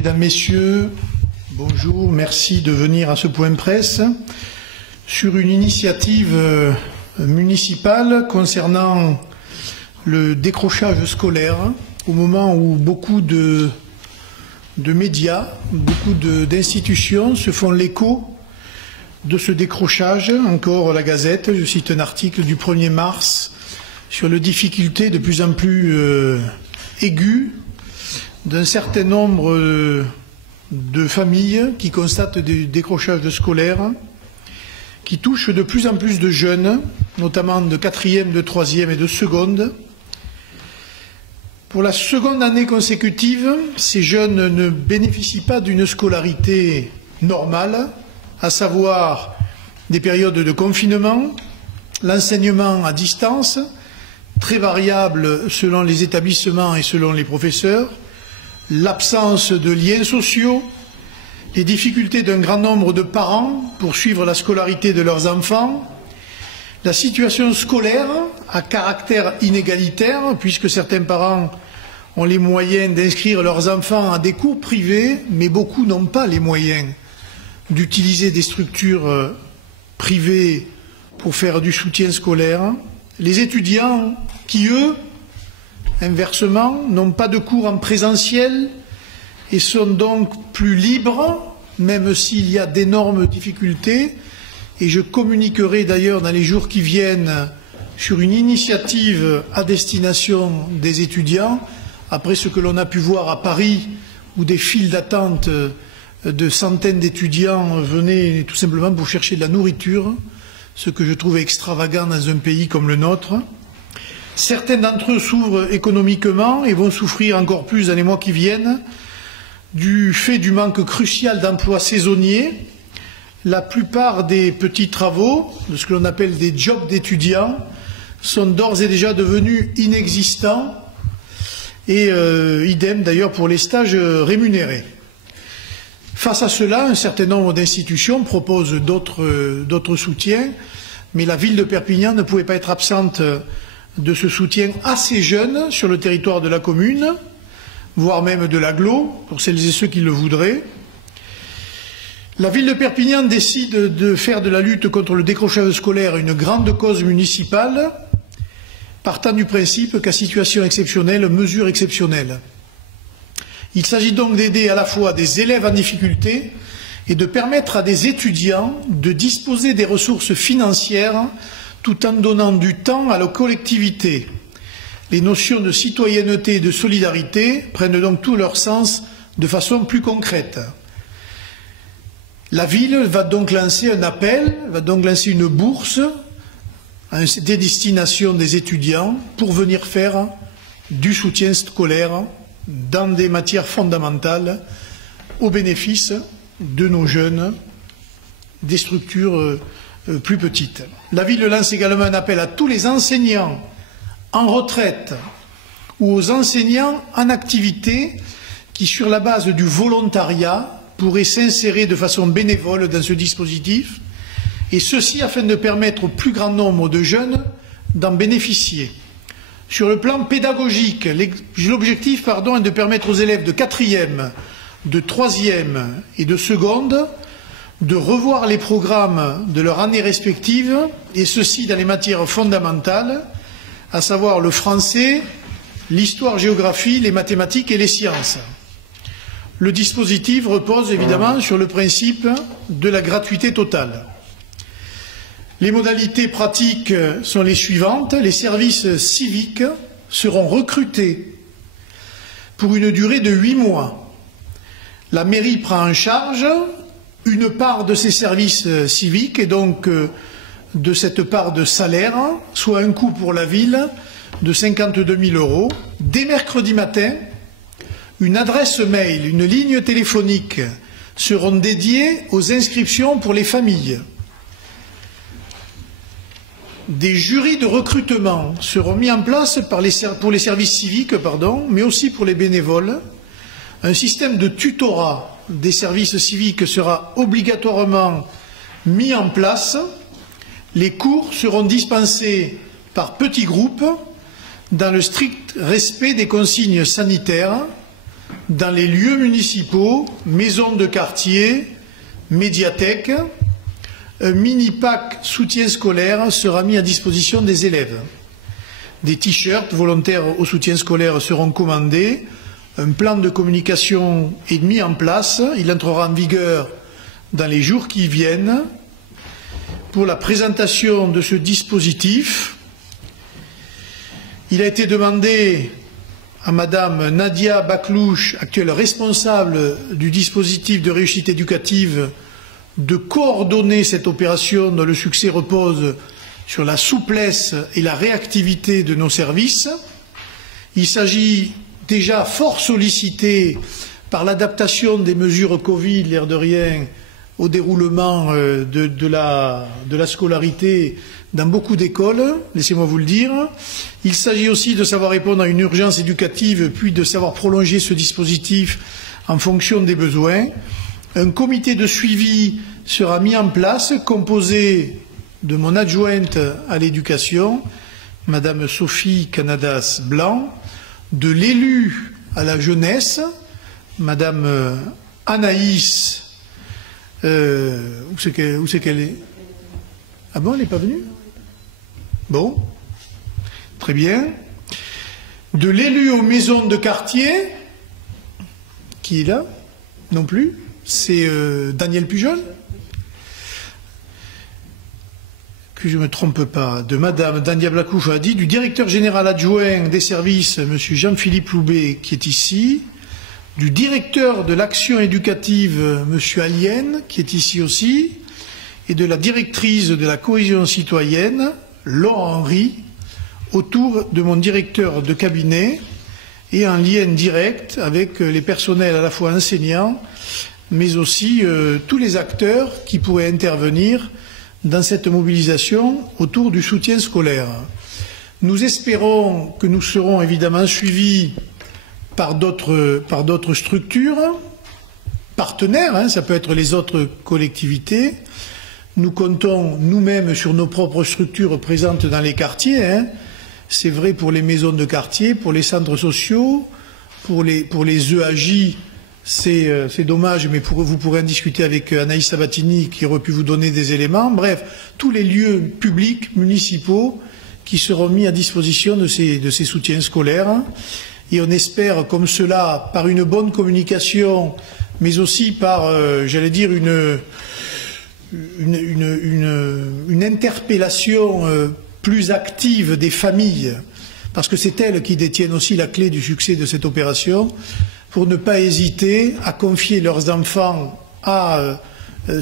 Mesdames, Messieurs, bonjour, merci de venir à ce point presse sur une initiative municipale concernant le décrochage scolaire au moment où beaucoup de médias, beaucoup d'institutions se font l'écho de ce décrochage. Encore la Gazette, je cite un article du 1er mars sur les difficultés de plus en plus aiguës d'un certain nombre de familles qui constatent des décrochages scolaires qui touchent de plus en plus de jeunes, notamment de 4e, de 3e et de seconde. Pour la seconde année consécutive, ces jeunes ne bénéficient pas d'une scolarité normale, à savoir des périodes de confinement, l'enseignement à distance, très variable selon les établissements et selon les professeurs, l'absence de liens sociaux, les difficultés d'un grand nombre de parents pour suivre la scolarité de leurs enfants, la situation scolaire à caractère inégalitaire, puisque certains parents ont les moyens d'inscrire leurs enfants à des cours privés, mais beaucoup n'ont pas les moyens d'utiliser des structures privées pour faire du soutien scolaire. Les étudiants qui, eux, inversement, n'ont pas de cours en présentiel et sont donc plus libres, même s'il y a d'énormes difficultés. Et je communiquerai d'ailleurs dans les jours qui viennent sur une initiative à destination des étudiants, après ce que l'on a pu voir à Paris, où des files d'attente de centaines d'étudiants venaient tout simplement pour chercher de la nourriture, ce que je trouve extravagant dans un pays comme le nôtre. Certains d'entre eux s'ouvrent économiquement et vont souffrir encore plus dans les mois qui viennent du fait du manque crucial d'emplois saisonniers. La plupart des petits travaux, de ce que l'on appelle des jobs d'étudiants, sont d'ores et déjà devenus inexistants et idem d'ailleurs pour les stages rémunérés. Face à cela, un certain nombre d'institutions proposent d'autres soutiens, mais la ville de Perpignan ne pouvait pas être absente de ce soutien à ces jeunes sur le territoire de la commune, voire même de l'agglo, pour celles et ceux qui le voudraient. La ville de Perpignan décide de faire de la lutte contre le décrochage scolaire une grande cause municipale, partant du principe qu'à situation exceptionnelle, mesure exceptionnelle. Il s'agit donc d'aider à la fois des élèves en difficulté et de permettre à des étudiants de disposer des ressources financières tout en donnant du temps à la collectivité. Les notions de citoyenneté et de solidarité prennent donc tout leur sens de façon plus concrète. La ville va donc lancer un appel, va donc lancer une bourse à destination des étudiants pour venir faire du soutien scolaire dans des matières fondamentales au bénéfice de nos jeunes des structures plus petites. La ville lance également un appel à tous les enseignants en retraite ou aux enseignants en activité qui, sur la base du volontariat, pourraient s'insérer de façon bénévole dans ce dispositif, et ceci afin de permettre au plus grand nombre de jeunes d'en bénéficier. Sur le plan pédagogique, l'objectif est de permettre aux élèves de 4e, de 3e et de seconde de revoir les programmes de leur année respective, et ceci dans les matières fondamentales, à savoir le français, l'histoire-géographie, les mathématiques et les sciences. Le dispositif repose évidemment sur le principe de la gratuité totale. Les modalités pratiques sont les suivantes. Les services civiques seront recrutés pour une durée de 8 mois. La mairie prend en charge une part de ces services civiques et donc de cette part de salaire, soit un coût pour la ville de 52 000 €. Dès mercredi matin, une adresse mail, une ligne téléphonique seront dédiées aux inscriptions pour les familles. Des jurys de recrutement seront mis en place pour les services civiques, mais aussi pour les bénévoles. Un système de tutorat des services civiques sera obligatoirement mis en place. Les cours seront dispensés par petits groupes dans le strict respect des consignes sanitaires. dans les lieux municipaux, maisons de quartier, médiathèques. Un mini-pack soutien scolaire sera mis à disposition des élèves. Des t-shirts volontaires au soutien scolaire seront commandés. Un plan de communication est mis en place. Il entrera en vigueur dans les jours qui viennent. Pour la présentation de ce dispositif, il a été demandé à Madame Nadia Baklouche, actuelle responsable du dispositif de réussite éducative, de coordonner cette opération dont le succès repose sur la souplesse et la réactivité de nos services. Il s'agit déjà fort sollicité par l'adaptation des mesures Covid, l'air de rien, au déroulement de la scolarité dans beaucoup d'écoles, laissez-moi vous le dire. Il s'agit aussi de savoir répondre à une urgence éducative, puis de savoir prolonger ce dispositif en fonction des besoins. Un comité de suivi sera mis en place, composé de mon adjointe à l'éducation, Madame Sophie Canadas-Blanc, de l'élu à la jeunesse, Madame Anaïs, où c'est qu'elle est? Ah bon, elle n'est pas venue? Bon, très bien. De l'élu aux maisons de quartier, qui est là? Non plus. C'est Daniel Pujol. Que je ne me trompe pas, de Madame Nadia Baklouche a dit, du directeur général adjoint des services, Monsieur Jean-Philippe Loubet, qui est ici, du directeur de l'action éducative, Monsieur Allienne, qui est ici aussi, et de la directrice de la cohésion citoyenne, Laure Henry, autour de mon directeur de cabinet, et en lien direct avec les personnels à la fois enseignants, mais aussi tous les acteurs qui pourraient intervenir dans cette mobilisation autour du soutien scolaire. Nous espérons que nous serons évidemment suivis par d'autres structures, partenaires, ça peut être les autres collectivités. Nous comptons nous-mêmes sur nos propres structures présentes dans les quartiers. C'est vrai pour les maisons de quartier, pour les centres sociaux, pour les EAJ. C'est dommage, mais vous pourrez en discuter avec Anaïs Sabatini qui aurait pu vous donner des éléments. Bref, tous les lieux publics, municipaux, qui seront mis à disposition de ces soutiens scolaires. Et on espère, comme cela, par une bonne communication, mais aussi par, j'allais dire, une interpellation plus active des familles, parce que c'est elles qui détiennent aussi la clé du succès de cette opération, pour ne pas hésiter à confier leurs enfants à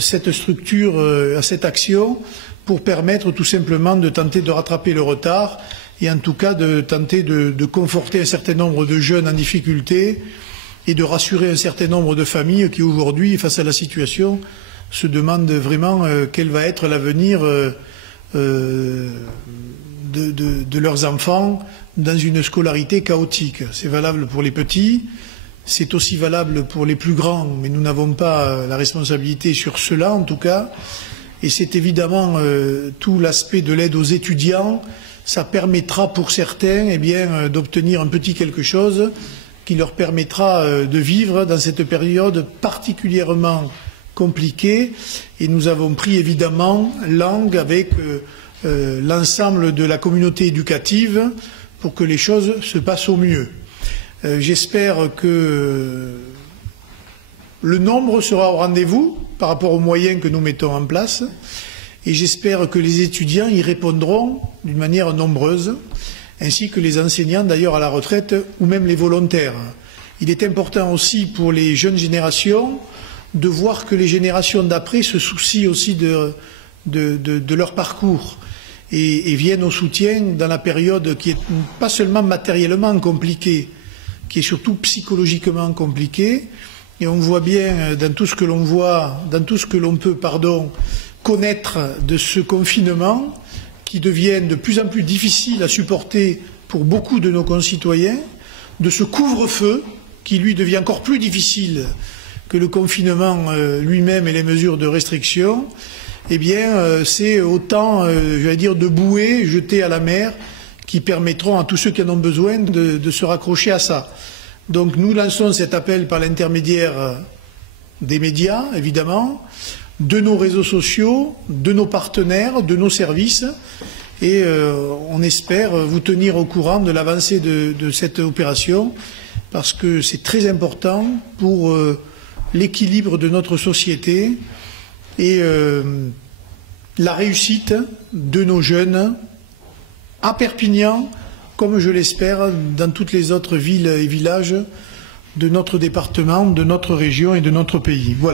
cette structure, à cette action, pour permettre tout simplement de tenter de rattraper le retard et en tout cas de tenter de conforter un certain nombre de jeunes en difficulté et de rassurer un certain nombre de familles qui aujourd'hui, face à la situation, se demandent vraiment quel va être l'avenir de leurs enfants dans une scolarité chaotique. C'est valable pour les petits. C'est aussi valable pour les plus grands, mais nous n'avons pas la responsabilité sur cela, en tout cas. Et c'est évidemment tout l'aspect de l'aide aux étudiants. Ça permettra pour certains d'obtenir un petit quelque chose qui leur permettra de vivre dans cette période particulièrement compliquée. Et nous avons pris évidemment langue avec l'ensemble de la communauté éducative pour que les choses se passent au mieux. J'espère que le nombre sera au rendez-vous par rapport aux moyens que nous mettons en place et j'espère que les étudiants y répondront d'une manière nombreuse, ainsi que les enseignants d'ailleurs à la retraite ou même les volontaires. Il est important aussi pour les jeunes générations de voir que les générations d'après se soucient aussi de leur parcours et viennent au soutien dans la période qui est pas seulement matériellement compliquée, qui est surtout psychologiquement compliqué, et on voit bien dans tout ce que l'on voit, dans tout ce que l'on peut, connaître de ce confinement, qui devient de plus en plus difficile à supporter pour beaucoup de nos concitoyens, de ce couvre-feu, qui lui devient encore plus difficile que le confinement lui-même et les mesures de restriction, c'est autant, j'allais dire, de bouées jetées à la mer, qui permettront à tous ceux qui en ont besoin de se raccrocher à ça. Donc nous lançons cet appel par l'intermédiaire des médias, évidemment, de nos réseaux sociaux, de nos partenaires, de nos services, et on espère vous tenir au courant de l'avancée de cette opération, parce que c'est très important pour l'équilibre de notre société et la réussite de nos jeunes à Perpignan, comme je l'espère dans toutes les autres villes et villages de notre département, de notre région et de notre pays. Voilà.